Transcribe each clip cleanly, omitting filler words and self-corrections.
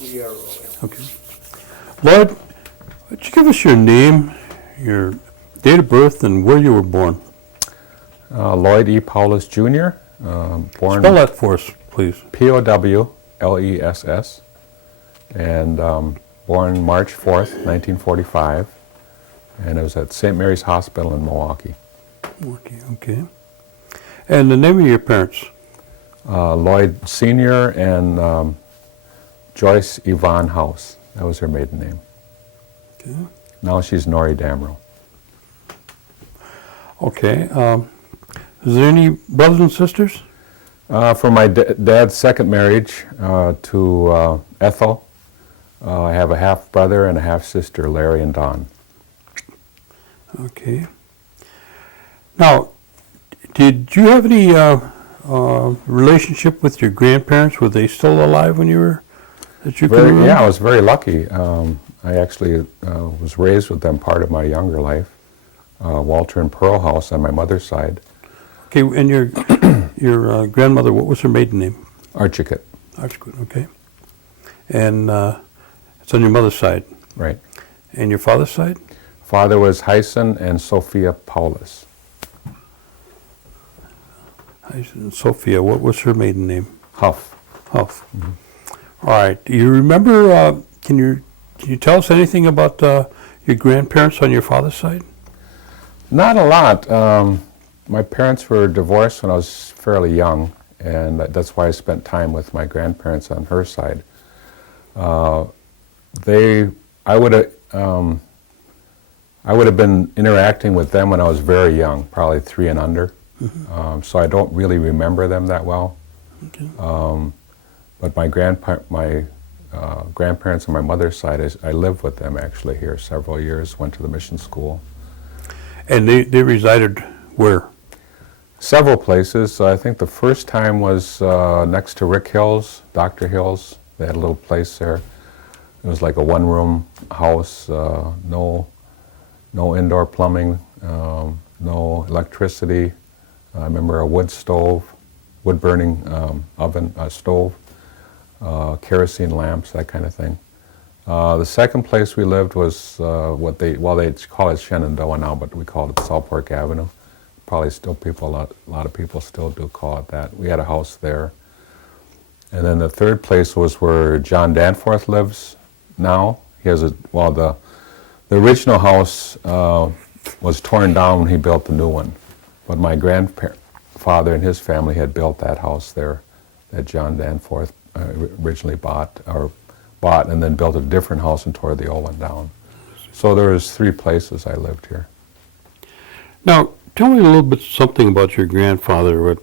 We are rolling. Okay. Lloyd, would you give us your name, your date of birth, and where you were born? Lloyd E. Powless Jr., born Spell that for us, please. Powless, and born March 4th, 1945, and it was at St. Mary's Hospital in Milwaukee. Okay. And the name of your parents? Lloyd Sr. and Joyce Yvonne House. That was her maiden name. Okay. Now she's Nori Damrell. Okay. Is there any brothers and sisters? From my dad's second marriage to Ethel, I have a half-brother and a half-sister, Larry and Dawn. Okay. Now, did you have any relationship with your grandparents? Were they still alive when you were, that you could remember? Yeah, I was very lucky. I actually was raised with them part of my younger life. Walter and Pearl House on my mother's side. Okay, and your grandmother, what was her maiden name? Archicot. Archicot, okay. And it's on your mother's side. Right. And your father's side? Father was Hyson and Sophia Powless. Hyson, Sophia, what was her maiden name? Huff. Huff. Mm-hmm. All right. Do you remember, can you tell us anything about your grandparents on your father's side? Not a lot. My parents were divorced when I was fairly young, and that's why I spent time with my grandparents on her side. I would have been interacting with them when I was very young, probably 3 and under. Mm-hmm. So I don't really remember them that well. Okay. But my grandparents on my mother's side, I lived with them actually here several years, went to the mission school. And they resided where? Several places. I think the first time was next to Rick Hill's, Dr. Hill's. They had a little place there. It was like a one-room house, no indoor plumbing, no electricity. I remember a wood burning oven, stove, kerosene lamps, that kind of thing. The second place we lived was they call it Shenandoah now, but we called it South Park Avenue. Probably still a lot of people still do call it that. We had a house there. And then the third place was where John Danforth lives now. He has the original house was torn down when he built the new one. But my grandfather and his family had built that house there that John Danforth originally bought and then built a different house and tore the old one down. So there was 3 places I lived here. Now, tell me a little bit something about your grandfather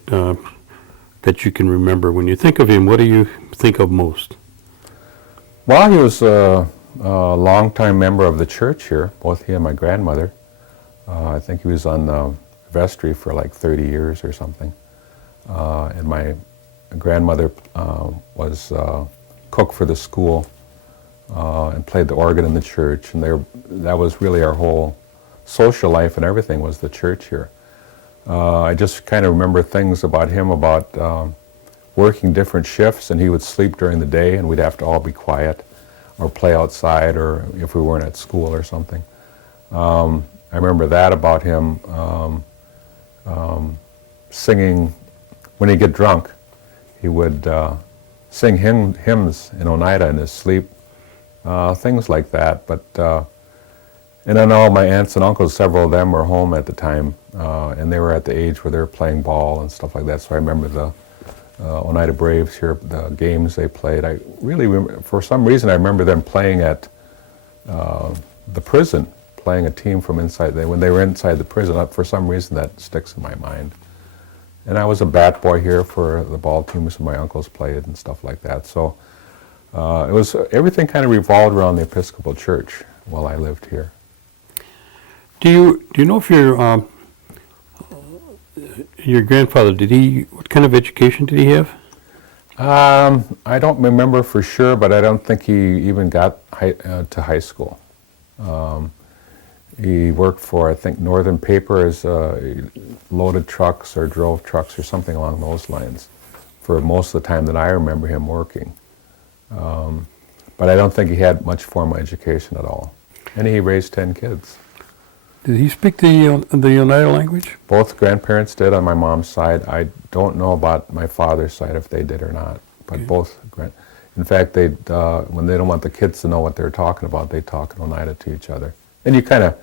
that you can remember. When you think of him, what do you think of most? Well, he was a longtime member of the church here, both he and my grandmother. I think he was on the vestry for like 30 years or something. And my grandmother was cook for the school and played the organ in the church. And that was really our whole social life and everything was the church here. I just kind of remember things about him about working different shifts, and he would sleep during the day and we'd have to all be quiet or play outside or if we weren't at school or something. I remember that about him, singing. When he'd get drunk, he would sing hymns in Oneida in his sleep, things like that. But and I know my aunts and uncles, several of them were home at the time, and they were at the age where they were playing ball and stuff like that. So I remember the Oneida Braves here, the games they played. I really remember, for some reason, I remember them playing at the prison, playing a team from inside. When they were inside the prison, for some reason that sticks in my mind. And I was a bat boy here for the ball teams my uncles played and stuff like that. So it was everything kind of revolved around the Episcopal Church while I lived here. Do you know if your grandfather, what kind of education did he have? I don't remember for sure, but I don't think he even got to high school. He worked for, I think, Northern Paper as loaded trucks or drove trucks or something along those lines for most of the time that I remember him working. But I don't think he had much formal education at all. And he raised 10 kids. Did he speak the Oneida language? Both grandparents did on my mom's side. I don't know about my father's side if they did or not. But both, in fact, they when they don't want the kids to know what they're talking about, they talk in Oneida to each other. And you kind of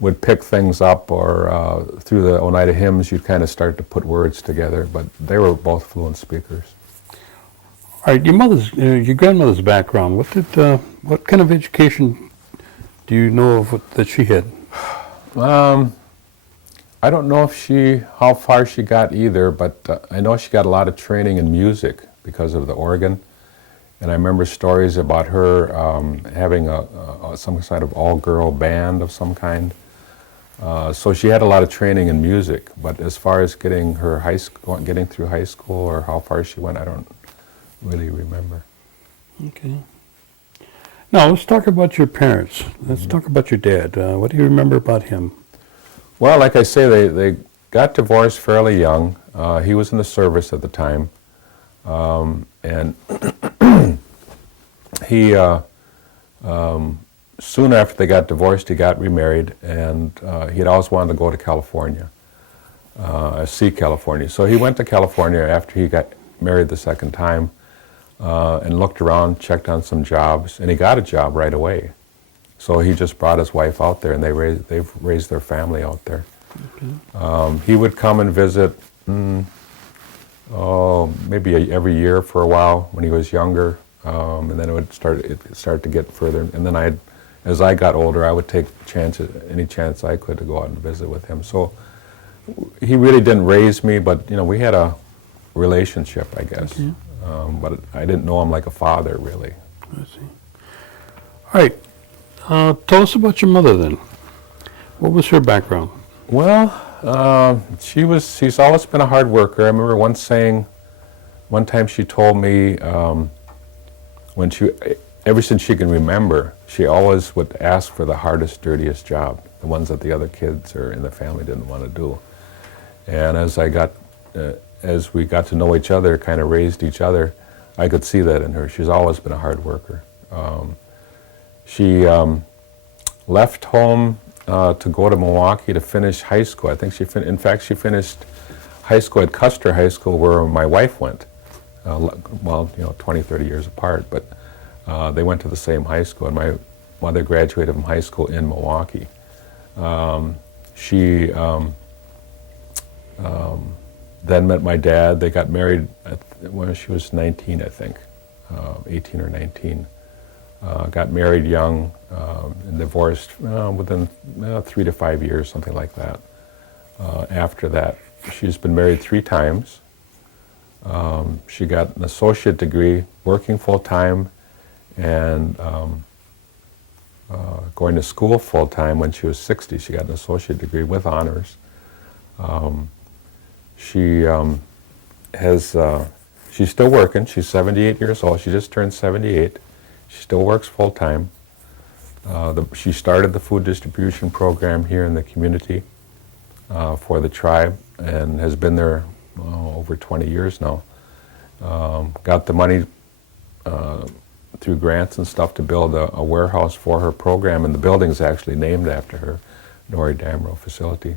would pick things up, or through the Oneida hymns, you'd kind of start to put words together. But they were both fluent speakers. All right, your grandmother's background. What kind of education do you know of that she had? I don't know how far she got either, but I know she got a lot of training in music because of the organ. And I remember stories about her having some kind of all-girl band of some kind. So she had a lot of training in music, but as far as getting through high school or how far she went, I don't really remember. Okay. Now, let's talk about your parents. Let's talk about your dad. What do you remember about him? Well, like I say, they got divorced fairly young. He was in the service at the time. And he, soon after they got divorced, he got remarried, and he had always wanted to go to California, see California. So he went to California after he got married the second time, and looked around, checked on some jobs, and he got a job right away. So he just brought his wife out there, and they've raised their family out there. Okay. He would come and visit, maybe every year for a while when he was younger, and then it start to get further. And then as I got older, I would take any chance I could to go out and visit with him. So he really didn't raise me, but we had a relationship, I guess. Okay. But I didn't know him like a father, really. I see. All right. Tell us about your mother, then. What was her background? Well, she's always been a hard worker. I remember one time she told me, ever since she can remember, she always would ask for the hardest, dirtiest job, the ones that the other kids or in the family didn't want to do. And as we got to know each other, kind of raised each other, I could see that in her. She's always been a hard worker. She left home to go to Milwaukee to finish high school. I think she finished high school at Custer High School, where my wife went. 20, 30 years apart, but they went to the same high school, and my mother graduated from high school in Milwaukee. She then met my dad. They got married when she was 19, I think, 18 or 19. Got married young and divorced within 3 to 5 years, something like that. After that, she's been married 3 times. She got an associate degree, working full-time, and going to school full-time when she was 60. She got an associate degree with honors. She's still working. She's 78 years old. She just turned 78. She still works full-time. She started the food distribution program here in the community for the tribe, and has been there over 20 years now. Got the money through grants and stuff to build a warehouse for her program, and the building's actually named after her, Nori Damrow facility.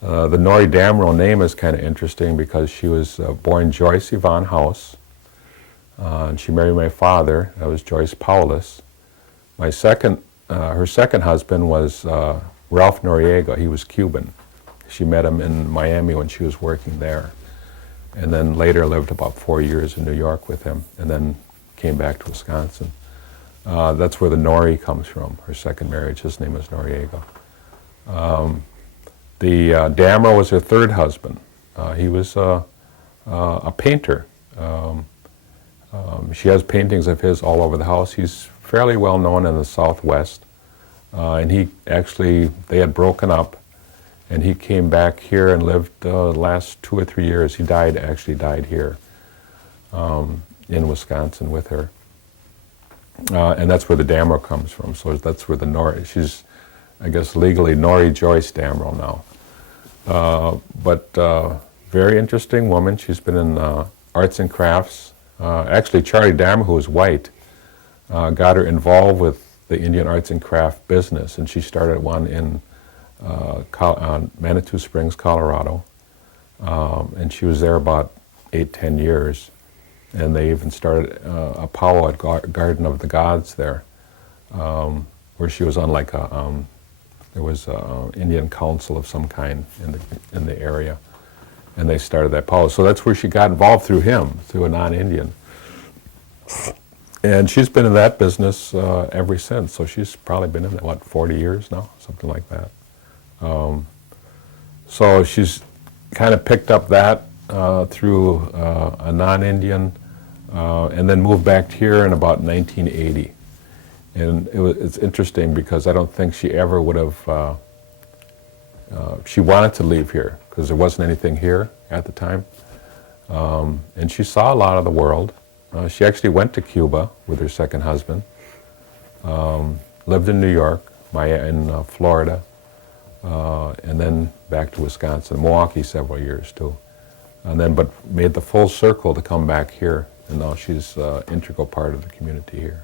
The Nori Damrow name is kind of interesting because she was born Joyce Yvonne House, and she married my father. That was Joyce Powless. Her second husband was Ralph Noriega. He was Cuban. She met him in Miami when she was working there, and then later lived about 4 years in New York with him, and then came back to Wisconsin. That's where the Nori comes from, her second marriage. His name was Noriega. The Damrow was her third husband. He was a painter. She has paintings of his all over the house. He's fairly well known in the Southwest. And they had broken up, and he came back here and lived the last 2 or 3 years. He died here in Wisconsin with her. And that's where the Damrow comes from. So that's where the Nori, she's, I guess, legally Nori Joyce Damrow now. But very interesting woman. She's been in arts and crafts. Actually, Charlie Damrow, who was white, got her involved with the Indian arts and craft business, and she started one in Manitou Springs, Colorado, and she was there about 8-10 years, and they even started a powwow at Garden of the Gods there, where she was on like there was an Indian council of some kind in the area, and they started that powwow. So that's where she got involved through him, through a non-Indian. And she's been in that business ever since. So she's probably been in it, 40 years now, something like that. So she's kind of picked up that through a non-Indian, and then moved back here in about 1980. And it's interesting because I don't think she ever would have, she wanted to leave here because there wasn't anything here at the time. And she saw a lot of the world. She actually went to Cuba with her second husband, lived in New York, in Florida, and then back to Wisconsin, Milwaukee several years too. And then, but made the full circle to come back here, and now she's an integral part of the community here.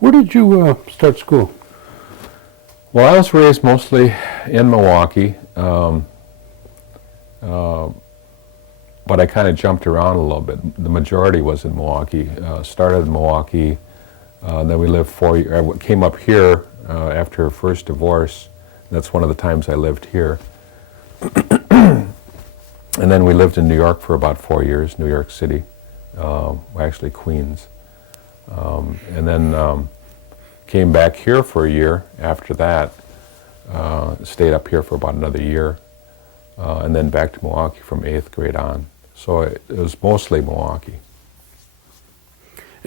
Where did you start school? Well, I was raised mostly in Milwaukee, but I kind of jumped around a little bit. The majority was in Milwaukee. Started in Milwaukee, then we lived 4 years. I came up here after her first divorce. That's one of the times I lived here. And then we lived in New York for about 4 years, New York City, actually Queens. And then came back here for a year after that, stayed up here for about another year, and then back to Milwaukee from 8th grade on. So it was mostly Milwaukee.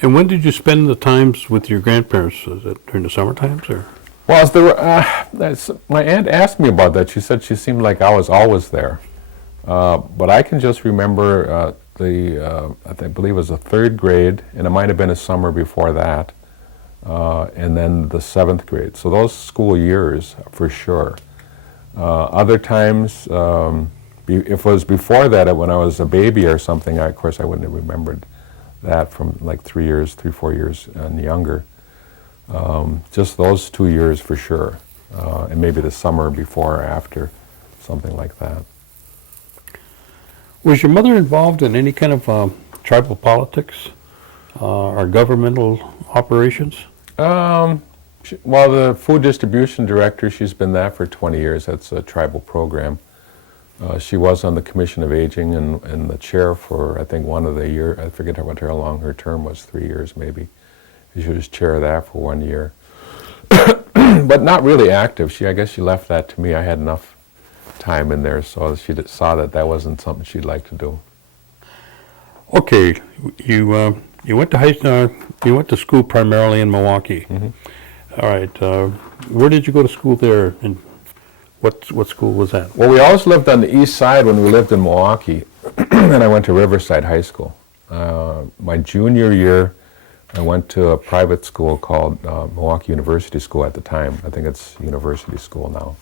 And when did you spend the times with your grandparents? Was it during the summer times, or? Well, my aunt asked me about that. She said she seemed like I was always there. But I can just remember I believe it was the 3rd grade, and it might have been a summer before that, and then the 7th grade. So those school years, for sure. Other times, if it was before that, when I was a baby or something, of course I wouldn't have remembered that from like 3, 4 years and younger. Just those 2 years for sure, and maybe the summer before or after, something like that. Was your mother involved in any kind of tribal politics or governmental operations? Well, the food distribution director, she's been that for 20 years. That's a tribal program. She was on the Commission of Aging and the chair for, I think, one of the year. I forget how long her term was, 3 years maybe. She was chair of that for 1 year. But not really active. I guess she left that to me. I had enough time in there, so she saw that wasn't something she'd like to do. Okay, you went to you went to school primarily in Milwaukee. Mm-hmm. All right, where did you go to school there, and what school was that? Well, we always lived on the east side when we lived in Milwaukee, and I went to Riverside High School. My junior year, I went to a private school called Milwaukee University School at the time. I think it's University School now.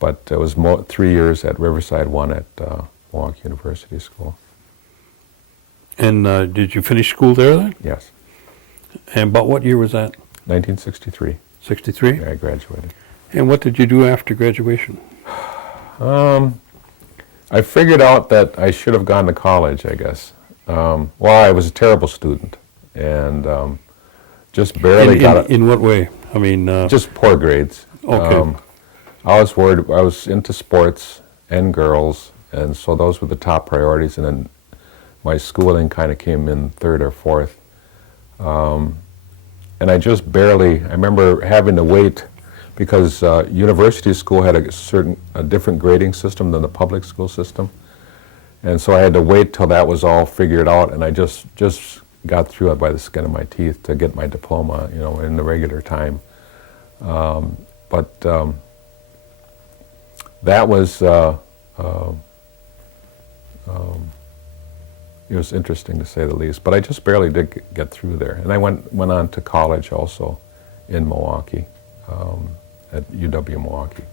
But it was 3 years at Riverside, 1 at Milwaukee University School. And did you finish school there then? Yes. And about what year was that? 1963. 63? Yeah, I graduated. And what did you do after graduation? I figured out that I should have gone to college, I guess. Well, I was a terrible student, and just barely got it. In what way? I mean... just poor grades. Okay. I was worried. I was into sports and girls, and so those were the top priorities, and then my schooling kind of came in 3rd or 4th. And I just barely, I remember having to wait because university school had a different grading system than the public school system. And so I had to wait till that was all figured out, and I just got through it by the skin of my teeth to get my diploma, in the regular time. But that was, it was interesting to say the least, but I just barely did get through there. And I went on to college also in Milwaukee, at UW Milwaukee.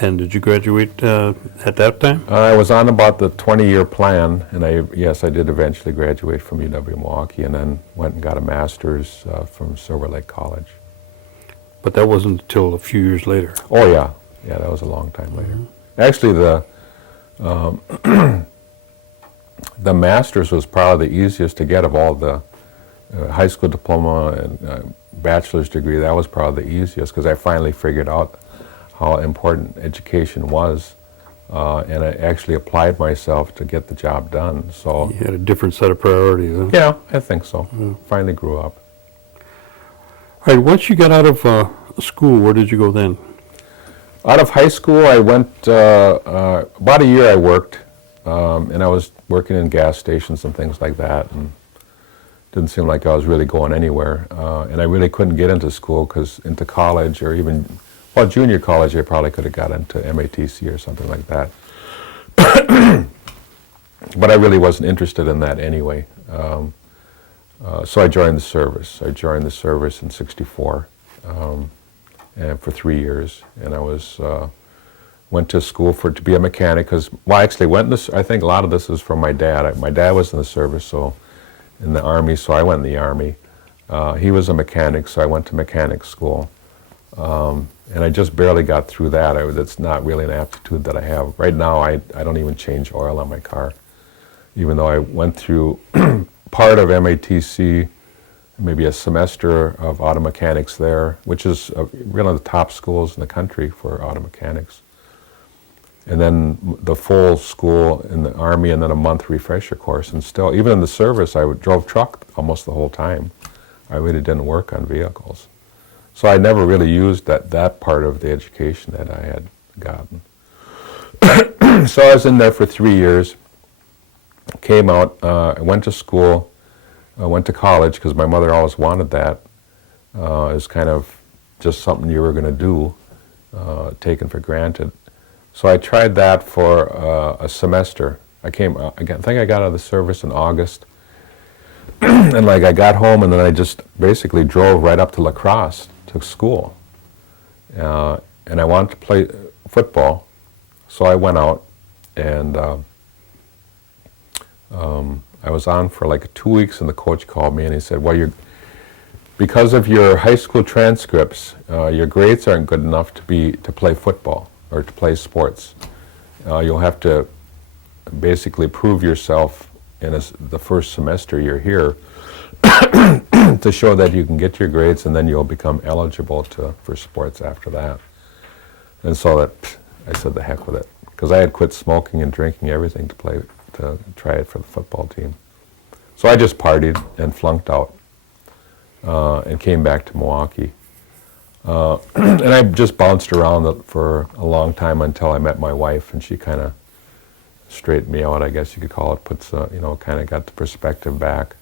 And did you graduate at that time? I was on about the 20-year plan, and yes, I did eventually graduate from UW-Milwaukee, and then went and got a master's from Silver Lake College. But that wasn't until a few years later. Oh yeah, that was a long time later. Actually, the master's was probably the easiest to get of all the high school diploma and bachelor's degree. That was probably the easiest because I finally figured out how important education was, and I actually applied myself to get the job done. So You had a different set of priorities, huh? yeah, I think so. Finally grew up. All right, once you got out of school, where did you go then? Out of high school, I went, about a year I worked, and I was working in gas stations and things like that, and didn't seem like I was really going anywhere. And I really couldn't get into school, into college, or even, well, junior college, I probably could have got into MATC or something like that. But I really wasn't interested in that anyway. So I joined the service. I joined the service in '64. And for 3 years, and I went to school to be a mechanic. I think a lot of this is from my dad. My dad was in the service, so in the Army, so I went in the Army. He was a mechanic, so I went to mechanic school, and I just barely got through that. That's not really an aptitude that I have right now. I don't even change oil on my car, even though I went through part of MATC. Maybe a semester of auto mechanics there, which is one of the top schools in the country for auto mechanics. And then the full school in the Army, and then a month refresher course. And still, even in the service, I drove truck almost the whole time. I really didn't work on vehicles. So I never really used that part of the education that I had gotten. So I was in there for 3 years, came out, I went to school. I went to college because my mother always wanted that. It was kind of just something you were going to do, taken for granted. So I tried that for a semester. I think I got out of the service in August. And I got home, and then I just basically drove right up to La Crosse to school. And I wanted to play football, so I went out, and I was on for 2 weeks, and the coach called me and he said, well, because of your high school transcripts, your grades aren't good enough to play football or to play sports. You'll have to basically prove yourself in the first semester you're here to show that you can get your grades, and then you'll become eligible for sports after that. And so I said the heck with it, because I had quit smoking and drinking everything to try it for the football team. So I just partied and flunked out and came back to Milwaukee. And I just bounced around for a long time until I met my wife, and she kind of straightened me out, I guess you could call it, kind of got the perspective back.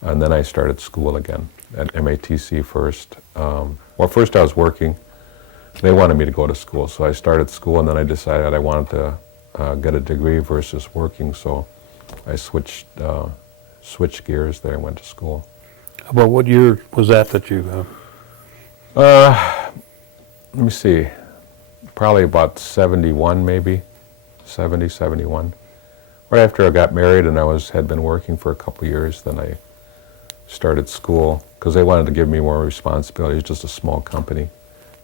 And then I started school again at MATC first. First I was working. They wanted me to go to school, so I started school, and then I decided I wanted to get a degree versus working, so I switched gears there and went to school. About what year was that you... Let me see, probably about 71 maybe, 70, 71. Right after I got married and had been working for a couple years, then I started school, because they wanted to give me more responsibility. It's just a small company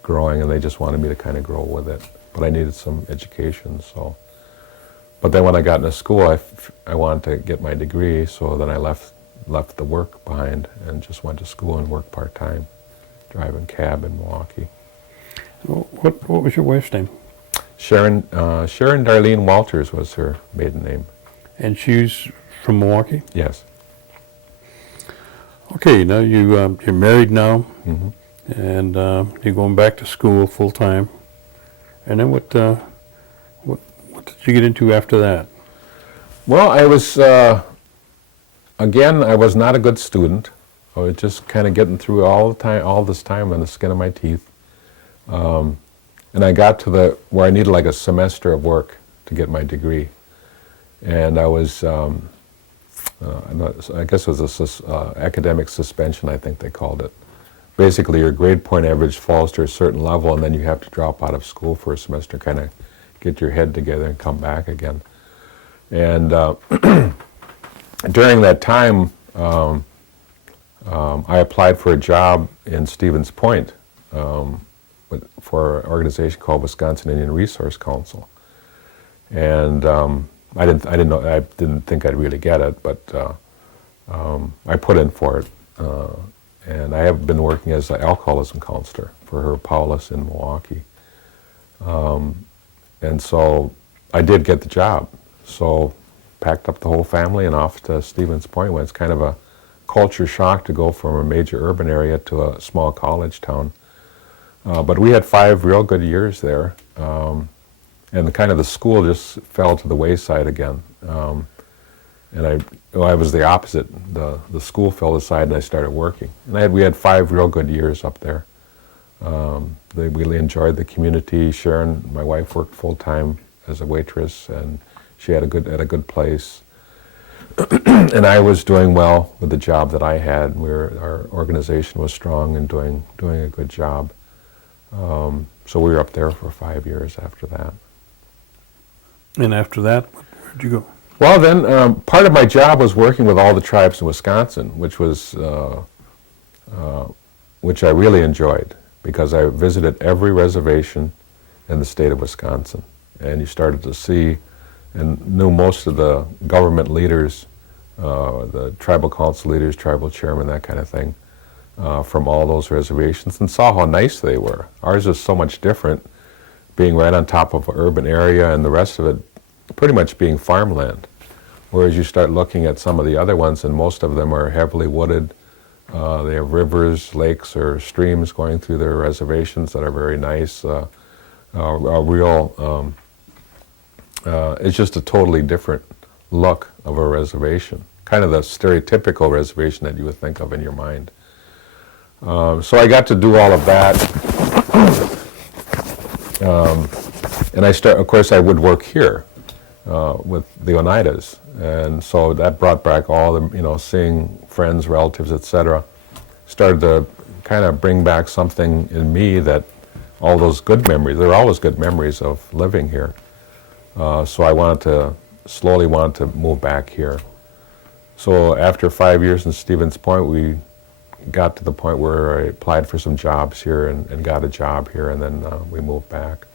growing, and they just wanted me to kind of grow with it. But I needed some education, so. But then when I got into school, I wanted to get my degree, so then I left the work behind and just went to school and worked part-time, driving cab in Milwaukee. What was your wife's name? Sharon Darlene Walters was her maiden name. And she's from Milwaukee? Yes. Okay, now you're married now, Mm-hmm. and you're going back to school full-time. And then what did you get into after that? Well, I was, again, I was not a good student. I was just kind of getting through all this time on the skin of my teeth. And I got to where I needed a semester of work to get my degree. And I was, I guess it was academic suspension, I think they called it. basically your grade point average falls to a certain level, and then you have to drop out of school for a semester, kind of get your head together and come back again. And during that time, I applied for a job in Stevens Point for an organization called Wisconsin Indian Resource Council. And I didn't think I'd really get it, but I put in for it. And I have been working as an alcoholism counselor for her Powless in Milwaukee. And so I did get the job. So packed up the whole family and off to Stevens Point. It's kind of a culture shock to go from a major urban area to a small college town. But we had 5 real good years there. And the school just fell to the wayside again. And I was the opposite. The school fell aside and I started working. And we had 5 real good years up there. They really enjoyed the community. Sharon, my wife, worked full-time as a waitress, and she had a good place. And I was doing well with the job that I had. Our organization was strong and doing a good job. So we were up there for 5 years after that. And after that, where'd you go? Well, then part of my job was working with all the tribes in Wisconsin, which I really enjoyed, because I visited every reservation in the state of Wisconsin, and you started to see and knew most of the government leaders, the tribal council leaders, tribal chairman, that kind of thing, from all those reservations, and saw how nice they were. Ours is so much different, being right on top of an urban area, and the rest of it pretty much being farmland. Whereas you start looking at some of the other ones, and most of them are heavily wooded. They have rivers, lakes, or streams going through their reservations that are very nice. It's just a totally different look of a reservation, kind of the stereotypical reservation that you would think of in your mind. So I got to do all of that. And of course, I would work here with the Oneidas. And so that brought back all the, seeing friends, relatives, etc. Started to kind of bring back something in me that all those good memories, there are always good memories of living here. So I slowly wanted to move back here. So after 5 years in Stevens Point, we got to the point where I applied for some jobs here and got a job here, and then we moved back.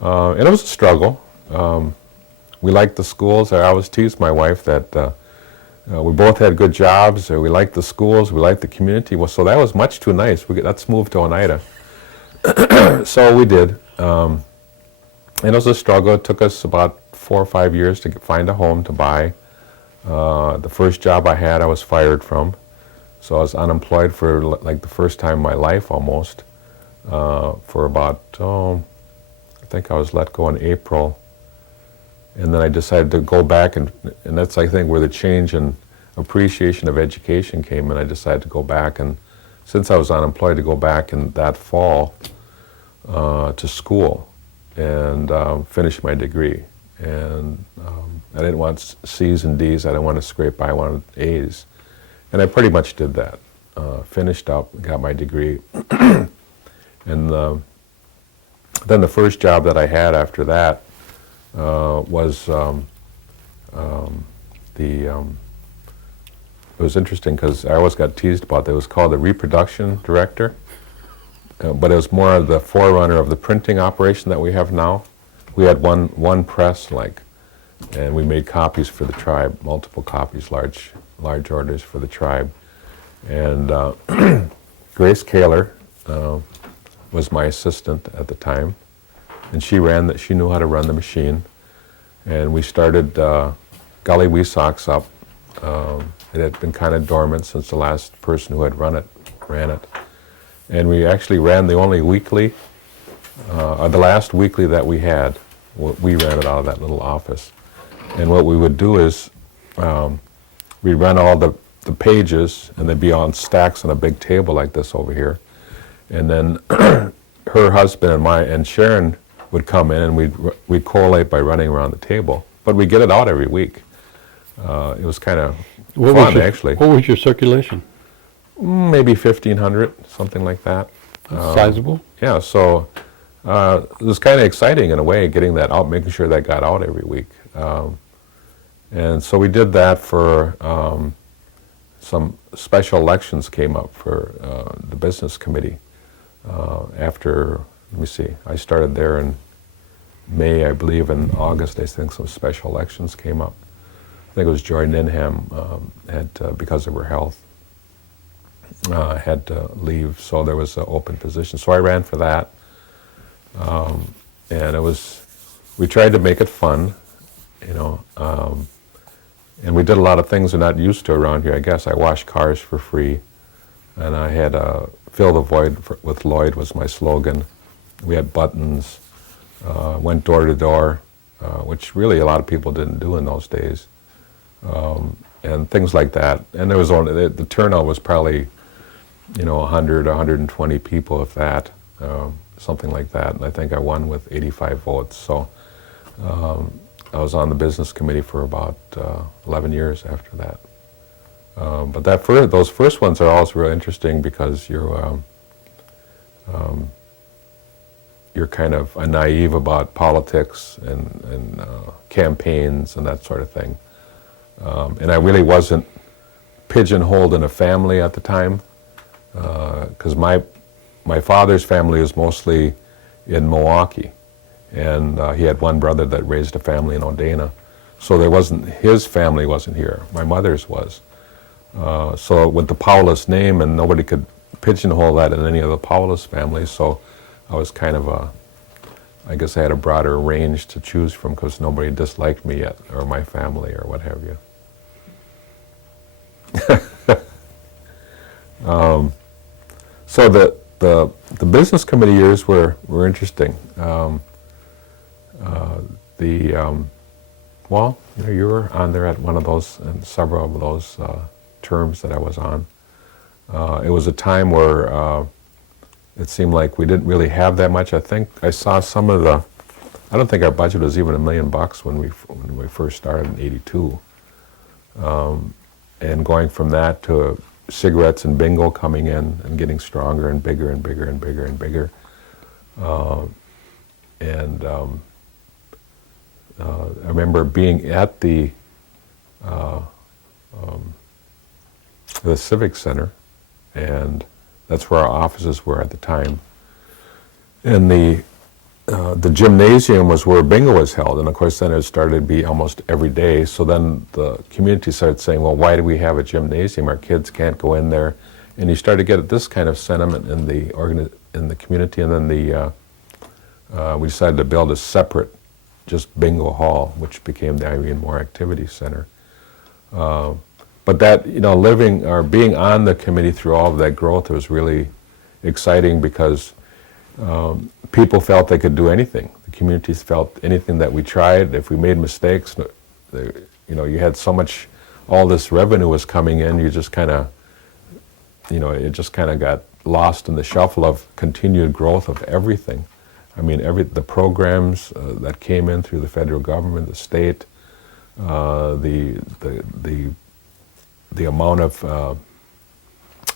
And it was a struggle. We liked the schools. I always teased my wife that we both had good jobs. We liked the schools. We liked the community. Well, so that was much too nice. Let's move to Oneida. So we did. And it was a struggle. It took us about 4 or 5 years to find a home to buy. The first job I had, I was fired from. So I was unemployed for like the first time in my life almost. For about, I think I was let go in April. And then I decided to go back, and that's, I think, where the change in appreciation of education came, and I decided to go back, and since I was unemployed, to go back in that fall to school and finish my degree. And I didn't want C's and D's, I didn't want to scrape by, I wanted A's. And I pretty much did that. Finished up, got my degree. And then the first job that I had after that was it was interesting because I always got teased about that. It was called the reproduction director, but it was more of the forerunner of the printing operation that we have now. We had one press, and we made copies for the tribe, multiple copies, large orders for the tribe. And Grace Kaler was my assistant at the time. And she knew how to run the machine. And we started Gully Weesox up. It had been kind of dormant since the last person who had ran it. And we actually ran the only weekly, the last weekly that we had, we ran it out of that little office. And what we would do is, we'd run all the pages, and they'd be on stacks on a big table like this over here. And then her husband and Sharon would come in, and we'd correlate by running around the table. But we'd get it out every week. It was kind of fun, actually. What was your circulation? maybe 1,500, something like that. Sizable? Yeah, so it was kind of exciting in a way, getting that out, making sure that got out every week. And so we did that for some special elections came up for the business committee after, let me see, I started there in May, I believe. In August, I think some special elections came up. I think it was Joy Ninham had, because of her health, had to leave, so there was an open position. So I ran for that, and it was, we tried to make it fun, you know, and we did a lot of things we're not used to around here. I guess I washed cars for free, and I had fill the void with Lloyd was my slogan. We had buttons, went door to door, which really a lot of people didn't do in those days, and things like that. And there was only, the turnout was probably, you know, 100, 120 people, if that, something like that. And I think I won with 85 votes. So I was on the business committee for about 11 years after that. But those first ones are always real interesting because you're kind of naive about politics and campaigns and that sort of thing. And I really wasn't pigeonholed in a family at the time, because my father's family is mostly in Milwaukee, and he had one brother that raised a family in Odana. So his family wasn't here, my mother's was. So with the Powless name, and nobody could pigeonhole that in any of the Powless families, so I was kind of I guess I had a broader range to choose from because nobody disliked me yet, or my family, or what have you. So the business committee years were interesting. Well, you know, you were on there at one of those, and several of those terms that I was on. It was a time where it seemed like we didn't really have that much. I think I saw some of the, I don't think our budget was even $1 million when we first started in '82. And going from that to cigarettes and bingo coming in and getting stronger and bigger and bigger and bigger and bigger. I remember being at the Civic Center, and that's where our offices were at the time. And the gymnasium was where bingo was held, and of course then it started to be almost every day. So then the community started saying, well, why do we have a gymnasium? Our kids can't go in there. And you started to get this kind of sentiment in the community, and then we decided to build a separate just bingo hall, which became the Irene Moore Activity Center. But that, you know, living or being on the committee through all of that growth was really exciting because people felt they could do anything. The communities felt anything that we tried. If we made mistakes, you know, you had so much, all this revenue was coming in, you just kind of, you know, it just kind of got lost in the shuffle of continued growth of everything. I mean, the programs that came in through the federal government, the state, the amount of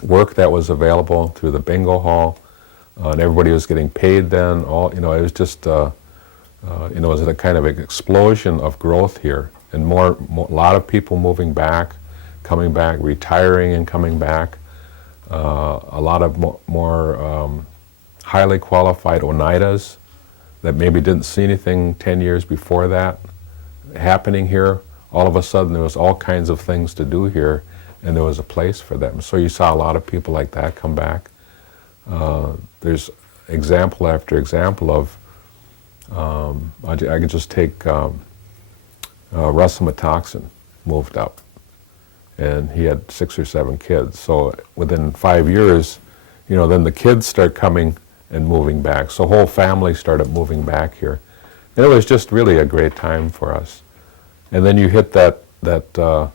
work that was available through the bingo hall, and everybody was getting paid then. All, you know, it was just, you know, it was a kind of an explosion of growth here, and a lot of people moving back, coming back, retiring and coming back. A lot of more highly qualified Oneidas that maybe didn't see anything 10 years before that happening here. All of a sudden there was all kinds of things to do here, and there was a place for them. So you saw a lot of people like that come back. There's example after example of, I could just take Russell Metoxen moved up, and he had 6 or 7 kids. So within 5 years, you know, then the kids start coming and moving back. So whole family started moving back here. And it was just really a great time for us. And then you hit that I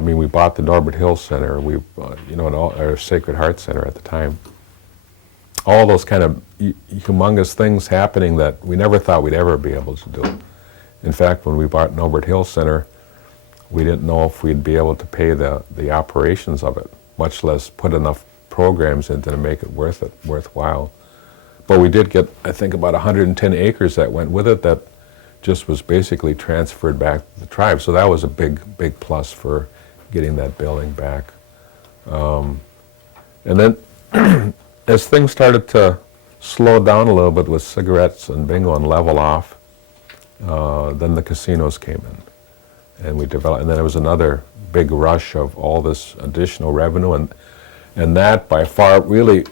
mean, we bought the Norbert Hill Center, you know, our Sacred Heart Center at the time. All those kind of humongous things happening that we never thought we'd ever be able to do. In fact, when we bought Norbert Hill Center, we didn't know if we'd be able to pay the operations of it. much less put enough programs in to make it worthwhile. But we did get, I think, about 110 acres that went with it that just was basically transferred back to the tribe. So that was a big plus for getting that building back. And then as things started to slow down a little bit with cigarettes and bingo and level off, then the casinos came in. And we developed, and then there was another big rush of all this additional revenue, and that by far really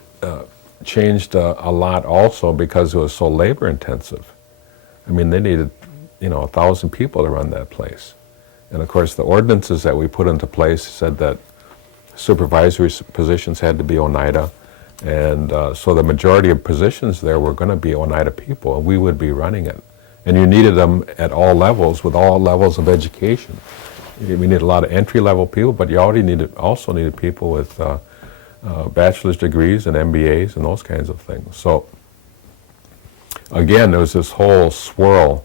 changed a lot also because it was so labor intensive. I mean, they needed, 1,000 people to run that place. And of course, the ordinances that we put into place said that supervisory positions had to be Oneida, and so the majority of positions there were going to be Oneida people, and we would be running it. And you needed them at all levels, with all levels of education. We needed a lot of entry-level people, but you also needed people with bachelor's degrees and MBAs and those kinds of things. So again, there was this whole swirl,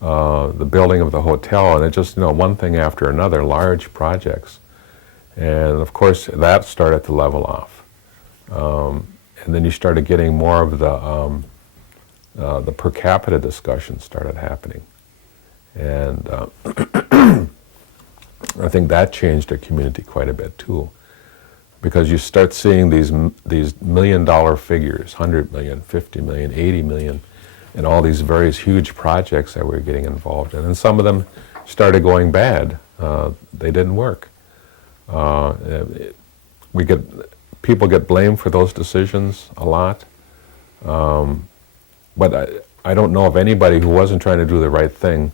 the building of the hotel, and it just, one thing after another, large projects. And of course, that started to level off. And then you started getting more of the per capita discussion started happening. And I think that changed our community quite a bit too, because you start seeing these $1 million figures, 100 million, 50 million, 80 million, and all these various huge projects that we're getting involved in. And some of them started going bad. They didn't work. People get blamed for those decisions a lot. But I don't know of anybody who wasn't trying to do the right thing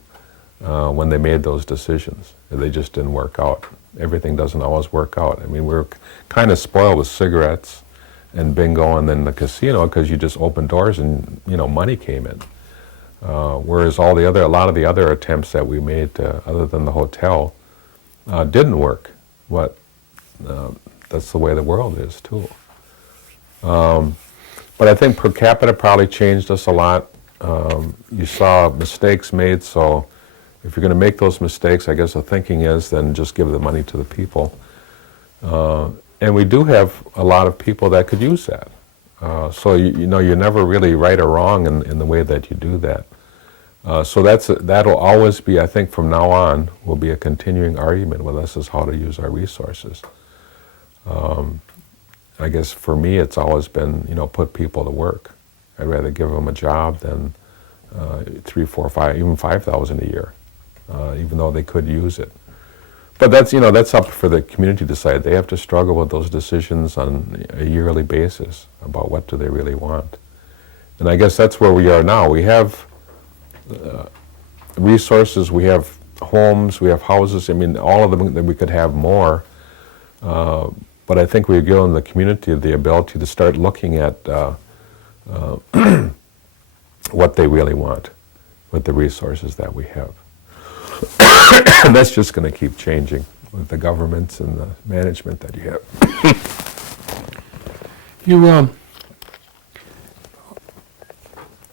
when they made those decisions. They just didn't work out. Everything doesn't always work out. I mean, we're kind of spoiled with cigarettes and bingo and then the casino because you just opened doors and, money came in. Whereas a lot of the other attempts that we made, other than the hotel, didn't work. That's the way the world is, too. But I think per capita probably changed us a lot. You saw mistakes made, so if you're going to make those mistakes, I guess the thinking is then just give the money to the people. And we do have a lot of people that could use that. So you're never really right or wrong in the way that you do that. So that'll always be, I think from now on, will be a continuing argument with us as how to use our resources. I guess for me, it's always been, put people to work. I'd rather give them a job than 3, 4, 5, even 5,000 a year, even though they could use it. But that's up for the community to decide. They have to struggle with those decisions on a yearly basis about what do they really want. And I guess that's where we are now. We have resources, we have homes, we have houses. I mean, all of them that we could have more. But I think we've given the community the ability to start looking at what they really want with the resources that we have. And that's just going to keep changing with the governments and the management that you have.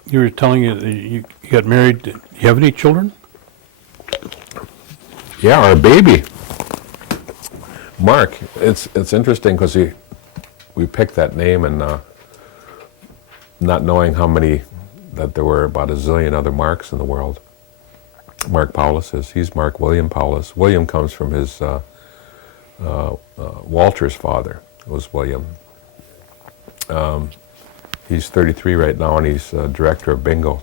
You were telling you got married. Do you have any children? Yeah, our baby, Mark. It's interesting because we picked that name and not knowing how many, that there were about a zillion other Marks in the world. Mark Powless he's Mark William Powless. William comes from his Walter's father was William. He's 33 right now, and he's director of bingo.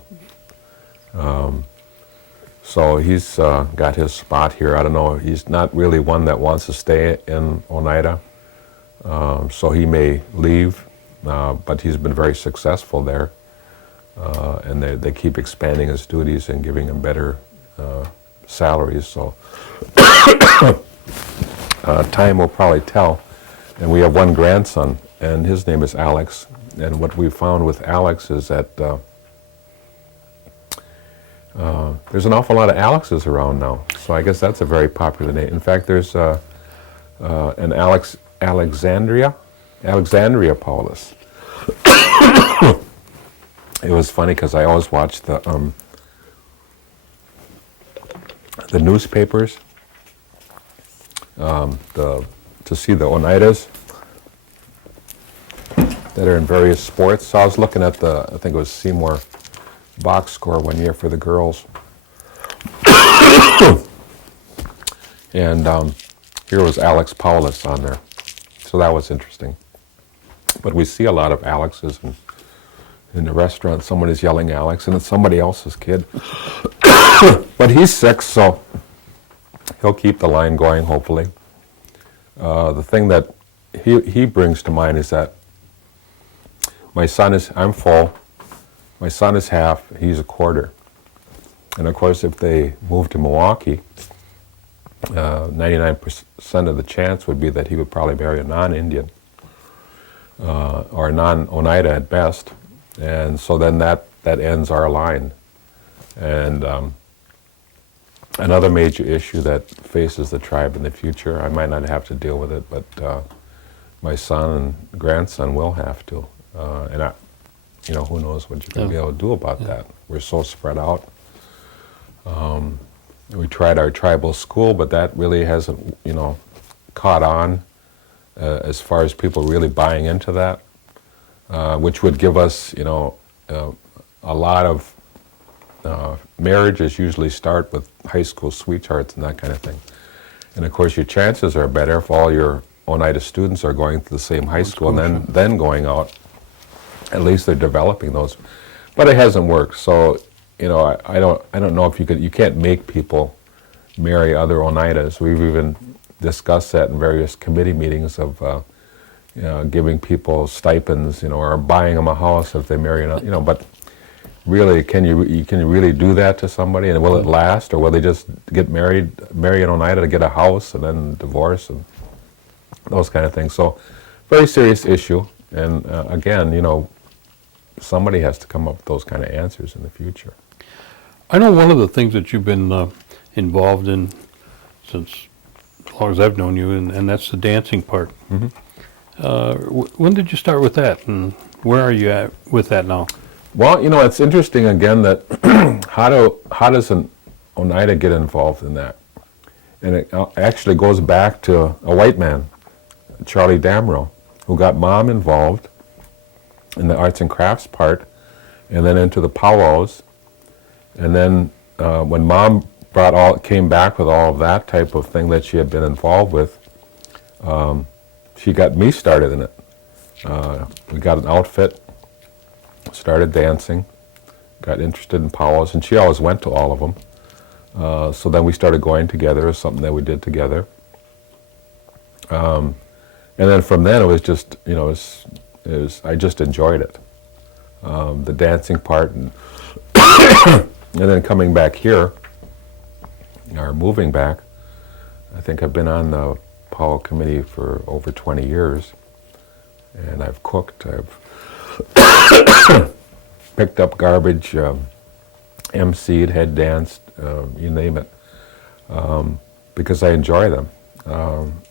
So he's got his spot here. I don't know, he's not really one that wants to stay in Oneida, so he may leave, but he's been very successful there, and they keep expanding his duties and giving him better salaries, so time will probably tell. And we have one grandson, and his name is Alex, and what we found with Alex is that there's an awful lot of Alexes around now, so I guess that's a very popular name. In fact, there's an Alexandria Powless. It was funny because I always watched the newspapers to see the Oneidas, that are in various sports. So I was looking at I think it was Seymour box score one year for the girls. And here was Alex Powless on there. So that was interesting. But we see a lot of Alexes in the restaurant. Somebody's yelling Alex, and it's somebody else's kid. But he's 6, so he'll keep the line going, hopefully. The thing that he brings to mind is that I'm full, my son is half, he's a quarter. And of course, if they move to Milwaukee, 99% of the chance would be that he would probably marry a non-Indian, or a non-Oneida at best. And so then that ends our line. And another major issue that faces the tribe in the future, I might not have to deal with it, but my son and grandson will have to. And who knows what you're going to be able to do about that. We're so spread out. We tried our tribal school, but that really hasn't, caught on as far as people really buying into that, which would give us, a lot of marriages usually start with high school sweethearts and that kind of thing. And of course, your chances are better if all your Oneida students are going to the same high school and then going out. At least they're developing those. But it hasn't worked. So, I don't know if you can't make people marry other Oneidas. We've even discussed that in various committee meetings of giving people stipends, or buying them a house if they marry another, but really, can you really do that to somebody, and will it last, or will they just marry an Oneida to get a house and then divorce and those kind of things? So, very serious issue, and again, somebody has to come up with those kind of answers in the future. I know one of the things that you've been involved in since as long as I've known you, and that's the dancing part. Mm-hmm. When did you start with that, and where are you at with that now? Well, it's interesting again that how does an Oneida get involved in that? And it actually goes back to a white man, Charlie Damrow, who got Mom involved in the arts and crafts part, and then into the powwows. And then when Mom came back with all of that type of thing that she had been involved with, she got me started in it. We got an outfit, started dancing, got interested in powwows, and she always went to all of them. So then we started going together as something that we did together. And then from then it was just, I just enjoyed it. The dancing part, and and then coming back here, or moving back, I think I've been on the powwow committee for over 20 years, and I've cooked, I've picked up garbage, emceed, head danced, you name it, because I enjoy them.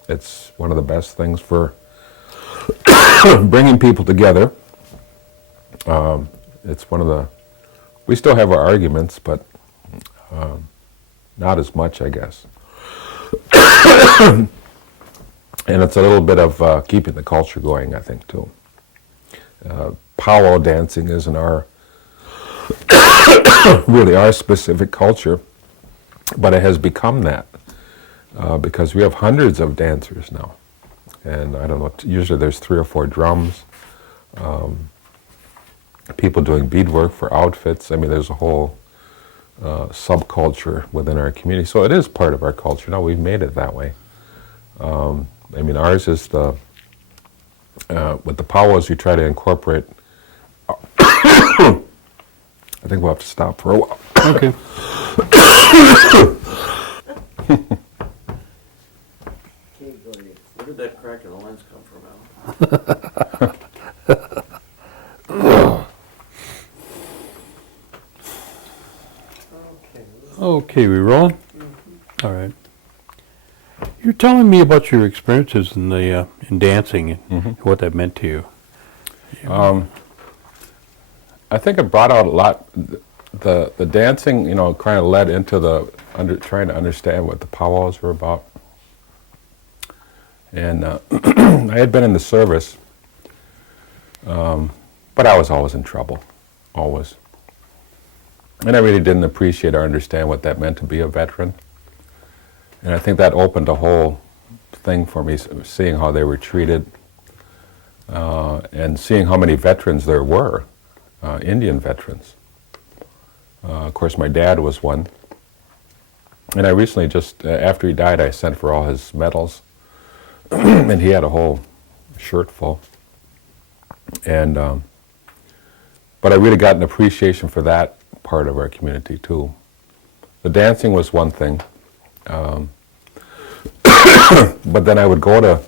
It's one of the best things for bringing people together. It's we still have our arguments, but not as much, I guess. And it's a little bit of keeping the culture going, I think, too. Powwow dancing isn't really our specific culture, but it has become that because we have hundreds of dancers now. And I don't know, usually there's 3 or 4 drums, people doing beadwork for outfits. I mean, there's a whole subculture within our community. So it is part of our culture. Now, we've made it that way. Ours is with the powwows, we try to incorporate. I think we'll have to stop for a while. Okay. Where did that crack in the lens come from, Alan? Okay, we rolling? All right. You're telling me about your experiences in dancing and what that meant to you. I think it brought out a lot. The dancing, kind of led into trying to understand what the powwows were about. And I had been in the service But I was always in trouble, always. And I really didn't appreciate or understand what that meant to be a veteran. And I think that opened a whole thing for me, seeing how they were treated, and seeing how many veterans there were, Indian veterans. Of course, my dad was one. And I recently just, after he died, I sent for all his medals. And he had a whole shirt full. And, but I really got an appreciation for that part of our community too. The dancing was one thing. But then I would go to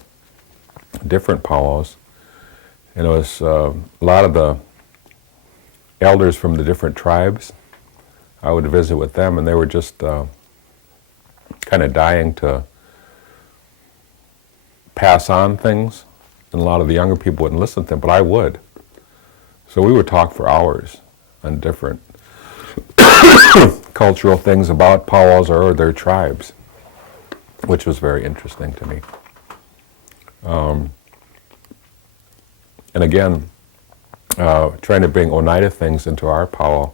different powwows, and it was a lot of the elders from the different tribes. I would visit with them, and they were just kind of dying to pass on things, and a lot of the younger people wouldn't listen to them, but I would. So we would talk for hours on different cultural things about powwows or their tribes, which was very interesting to me. And again, trying to bring Oneida things into our powwow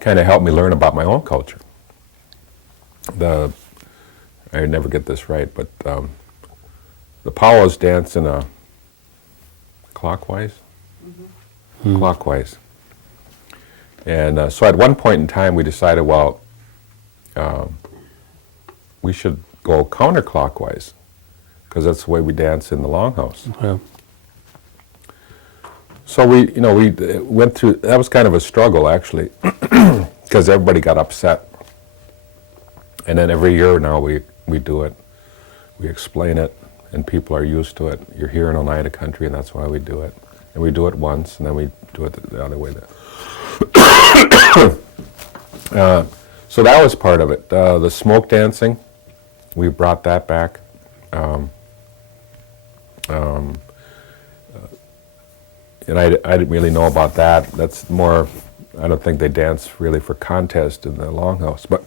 kind of helped me learn about my own culture. I never get this right, but the powwows dance in a clockwise? Mm-hmm. Clockwise. And so at one point in time we decided, well, we should go counterclockwise, because that's the way we dance in the longhouse. Yeah. So we went through, that was kind of a struggle actually, because everybody got upset. And then every year now we do it, we explain it, and people are used to it. You're here in Oneida country, and that's why we do it. And we do it once, and then we do it the other way. So that was part of it. The smoke dancing, we brought that back. And I didn't really know about that. That's more, I don't think they dance really for contest in the longhouse, but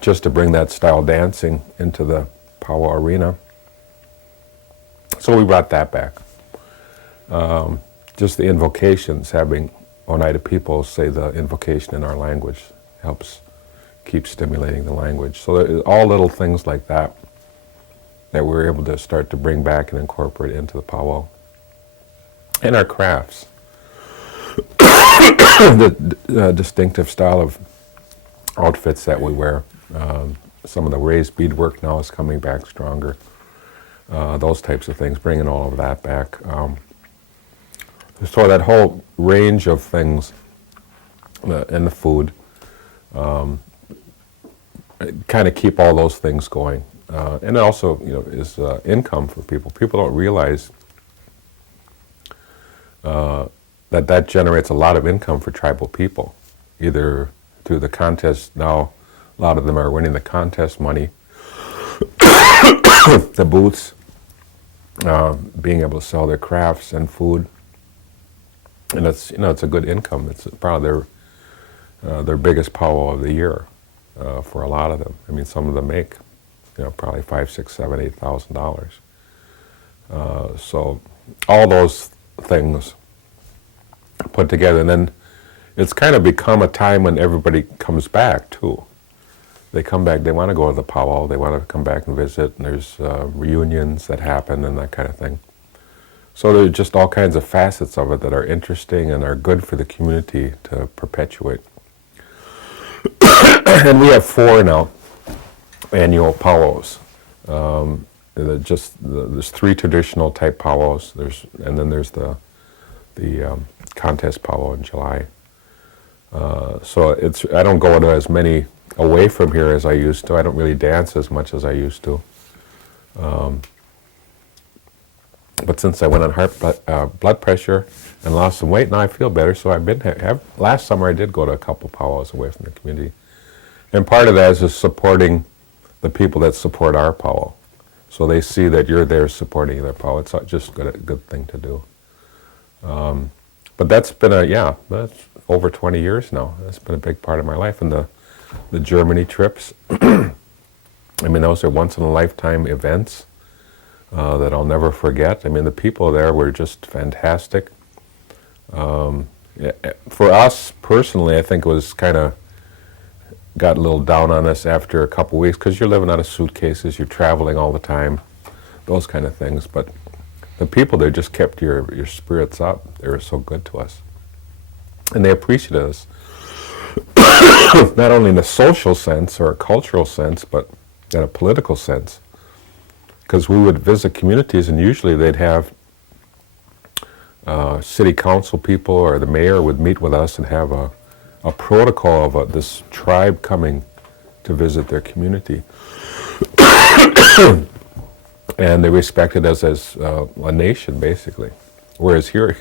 just to bring that style dancing into the powwow arena. So we brought that back. Just the invocations, having Oneida people say the invocation in our language helps keep stimulating the language. So there, all little things like that that we were able to start to bring back and incorporate into the powwow. And our crafts. The distinctive style of outfits that we wear. Some of the raised beadwork now is coming back stronger. Those types of things, bringing all of that back. So that whole range of things, and the food, kind of keep all those things going. And it also, is income for people. People don't realize that generates a lot of income for tribal people, either through the contest. Now, a lot of them are winning the contest money, the booths, being able to sell their crafts and food, and it's a good income. It's probably their biggest powwow of the year for a lot of them. I mean, some of them make probably $5,000, $6,000, $7,000, $8,000. So all those things put together, and then it's kind of become a time when everybody comes back too. They come back, they want to go to the powwow, they want to come back and visit, and there's reunions that happen and that kind of thing. So there's just all kinds of facets of it that are interesting and are good for the community to perpetuate. And we have 4 now annual powwows. There's 3 traditional type powwows. And then there's the contest powwow in July. So I don't go to as many away from here as I used to. I don't really dance as much as I used to. But since I went on blood pressure and lost some weight, now I feel better. So last summer I did go to a couple powwows away from the community. And part of that is just supporting the people that support our powwow. So they see that you're there supporting their powwow. It's just a good thing to do. But that's been that's over 20 years now. That's been a big part of my life. And the Germany trips, I mean, those are once-in-a-lifetime events that I'll never forget. I mean, the people there were just fantastic. Yeah, for us personally, I think it was kind of got a little down on us after a couple weeks because you're living out of suitcases, you're traveling all the time, those kind of things. But the people there just kept your spirits up. They were so good to us. And they appreciated us, not only in a social sense or a cultural sense, but in a political sense. Because we would visit communities and usually they'd have city council people or the mayor would meet with us and have a protocol of this tribe coming to visit their community. And they respected us as a nation, basically. Whereas here,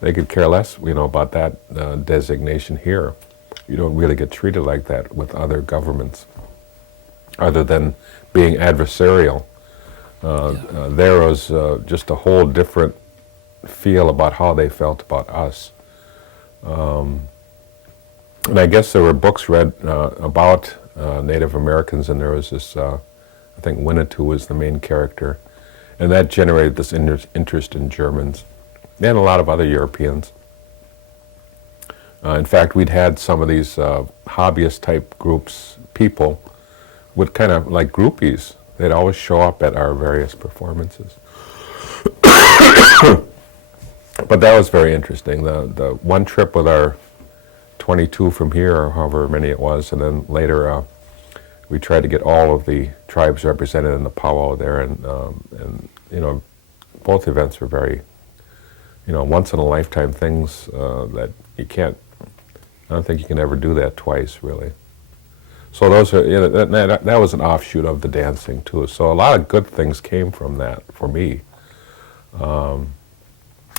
they could care less, about that designation here. You don't really get treated like that with other governments, other than being adversarial. There was just a whole different feel about how they felt about us. And I guess there were books read about Native Americans, and there was this, I think Winnetou was the main character, and that generated this interest in Germans and a lot of other Europeans. In fact, we'd had some of these hobbyist type groups, people, with kind of like groupies. They'd always show up at our various performances. But that was very interesting. The one trip with our 22 from here, or however many it was, and then later we tried to get all of the tribes represented in the powwow there, and both events were very, once in a lifetime things that you can't. I don't think you can ever do that twice, really. So those are that was an offshoot of the dancing too. So a lot of good things came from that for me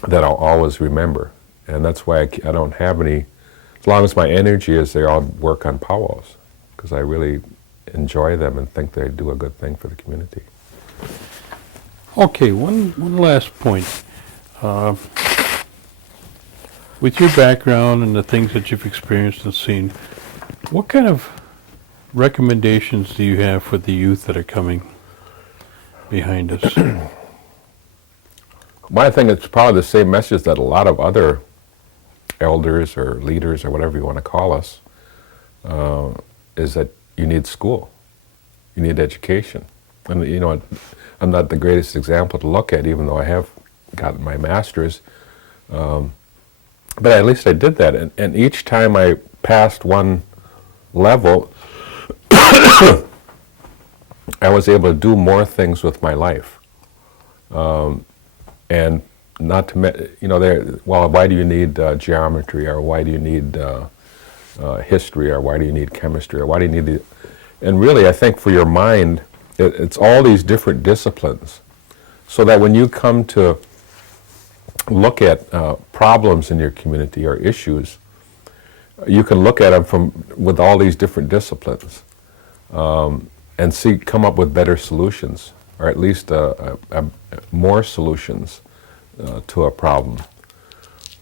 that I'll always remember, and that's why I don't have any. As long as my energy is there, I'll work on powwows because I really enjoy them and think they do a good thing for the community. Okay, one last point. With your background and the things that you've experienced and seen, what kind of recommendations do you have for the youth that are coming behind us? Well, I think it's probably the same message that a lot of other elders or leaders or whatever you want to call us, is that you need school, you need education. And I'm not the greatest example to look at, even though I have gotten my master's, but at least I did that. And each time I passed one level, I was able to do more things with my life. And not to, why do you need geometry, or why do you need history, or why do you need chemistry, or why do you need and really I think for your mind, it's all these different disciplines, so that when you come to look at problems in your community or issues, you can look at them with all these different disciplines and come up with better solutions, or at least more solutions to a problem.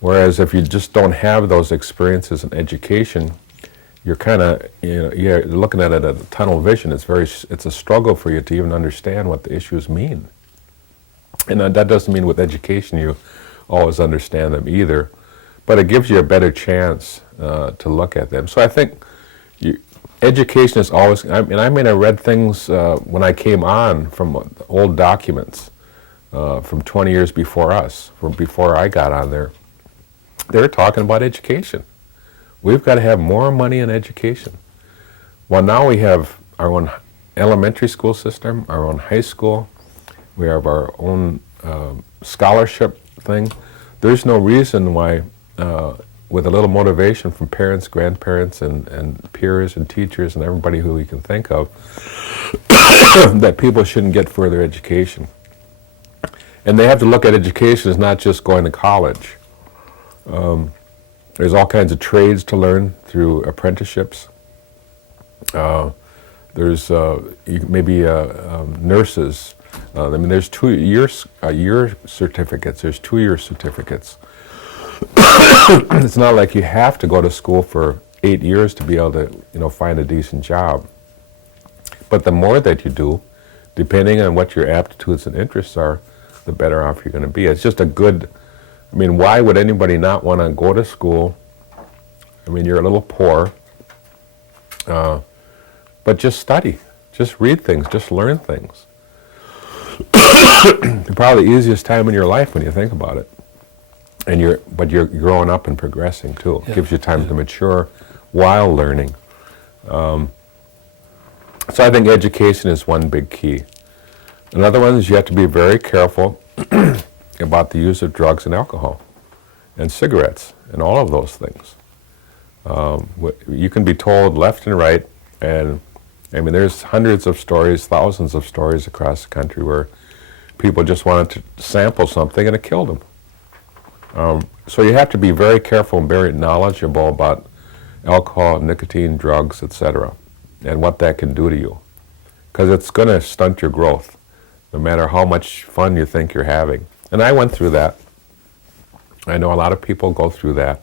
Whereas if you just don't have those experiences in education, you're kind of, you're looking at it at a tunnel vision. It's a struggle for you to even understand what the issues mean. And that doesn't mean with education you always understand them either, but it gives you a better chance to look at them. So I think education is always, I read things when I came on from old documents from 20 years before us, from before I got on there. They were talking about education. We've got to have more money in education. Well, now we have our own elementary school system, our own high school, we have our own scholarship thing. There's no reason why, with a little motivation from parents, grandparents, and peers and teachers and everybody who we can think of, that people shouldn't get further education. And they have to look at education as not just going to college. There's all kinds of trades to learn through apprenticeships. There's maybe nurses. There's 2 year certificates. There's 2 year certificates. It's not like you have to go to school for 8 years to be able to, find a decent job. But the more that you do, depending on what your aptitudes and interests are, the better off you're going to be. It's just a good, I mean, why would anybody not want to go to school? I mean, you're a little poor, but just study, just read things, just learn things. Probably the easiest time in your life when you think about it. But you're growing up and progressing too. It gives you time to mature while learning. So I think education is one big key. Another one is you have to be very careful about the use of drugs and alcohol and cigarettes and all of those things. You can be told left and right, and I mean there's hundreds of stories, thousands of stories across the country where people just wanted to sample something and it killed them. So you have to be very careful and very knowledgeable about alcohol, nicotine, drugs, etc., and what that can do to you. Because it's going to stunt your growth, no matter how much fun you think you're having. And I went through that. I know a lot of people go through that,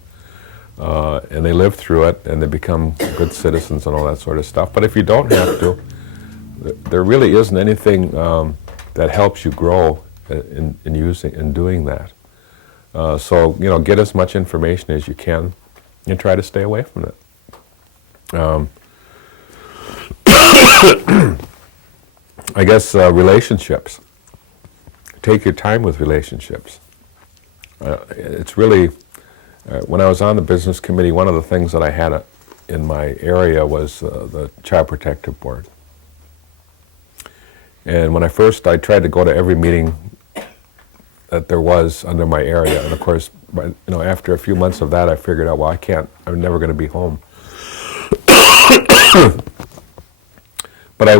and they live through it, and they become good citizens and all that sort of stuff. But if you don't have to, there really isn't anything that helps you grow in doing that. So, you know, get as much information as you can and try to stay away from it. I guess relationships. Take your time with relationships. It's really, when I was on the business committee, one of the things that I had in my area was the Child Protective Board. And when I tried to go to every meeting that there was under my area. And of course, after a few months of that, I figured out, well, I'm never going to be home. But I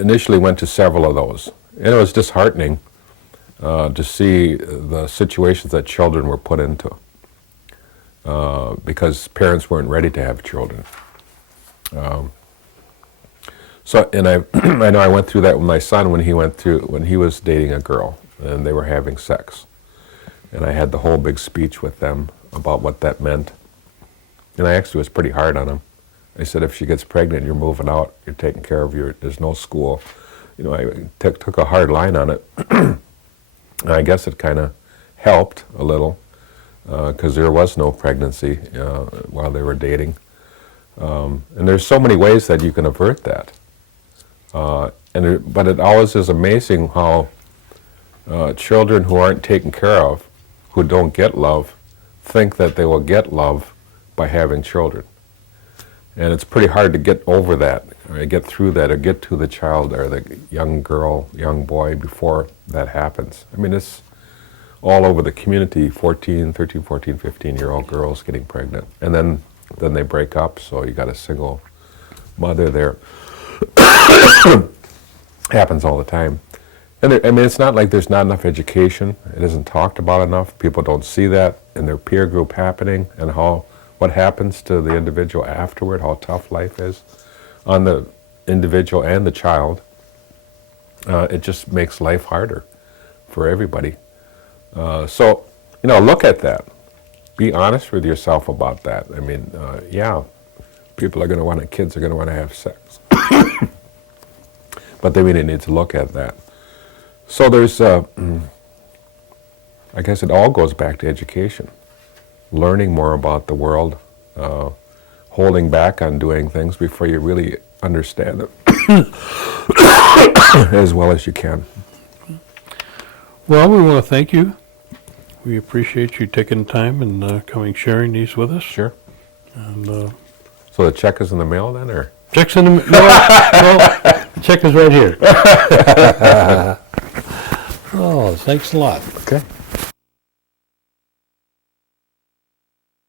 initially went to several of those. And it was disheartening to see the situations that children were put into because parents weren't ready to have children. And I know I went through that with my son when he was dating a girl and they were having sex. And I had the whole big speech with them about what that meant. And I actually was pretty hard on him. I said, if she gets pregnant, you're moving out, you're taking care of there's no school. I took a hard line on it. And I guess it kind of helped a little because there was no pregnancy while they were dating. And there's so many ways that you can avert that. But it always is amazing how children who aren't taken care of, who don't get love, think that they will get love by having children. And it's pretty hard to get over that, or get through that, or get to the child or the young girl, young boy before that happens. I mean, it's all over the community, 13, 14, 15-year-old girls getting pregnant. And then they break up, so you got a single mother there. Happens all the time. And it's not like there's not enough education. It isn't talked about enough. People don't see that in their peer group happening, and what happens to the individual afterward, how tough life is on the individual and the child. It just makes life harder for everybody. So, look at that. Be honest with yourself about that. I mean, kids are going to want to have sex. But they really need to look at that. So there's, I guess it all goes back to education. Learning more about the world, holding back on doing things before you really understand them as well as you can. Well, we want to thank you. We appreciate you taking time and sharing these with us. Sure. And, so the check is in the mail then, or? Check's in the mail. No, check is right here. Oh, thanks a lot. Okay.